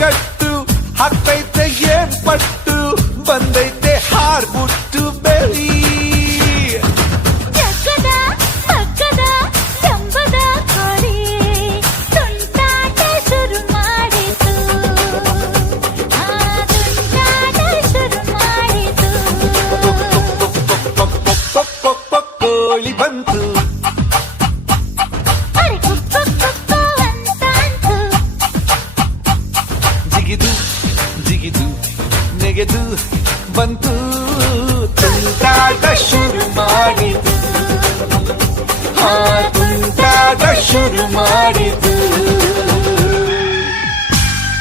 ಕಟ್ಟು ಹಾಕ್ತೈತೆ ಏನ್ ಪಟ್ಟು ಬಂದೈತೆ ಹಾರ್ಬಿಟ್ಟು ಬೆಳಿ ಜಗ್ಗದ ಮಗ್ಗದ ಜಂಬದ ಕೋಳಿ ತುಂಟಾಟ ಶುರು ಮಾಡಿತು ತುಂಟಾಟ ಶುರು ಮಾಡಿತು ಕೋಳಿ ಬಂತು ಅರೆ ಕುಕ್ಕು ಕುಕ್ಕು ಅಂತಾಂತು ಜಿಗಿದು ಜಿಗಿದು ನೆಗೆದು ಬಂತು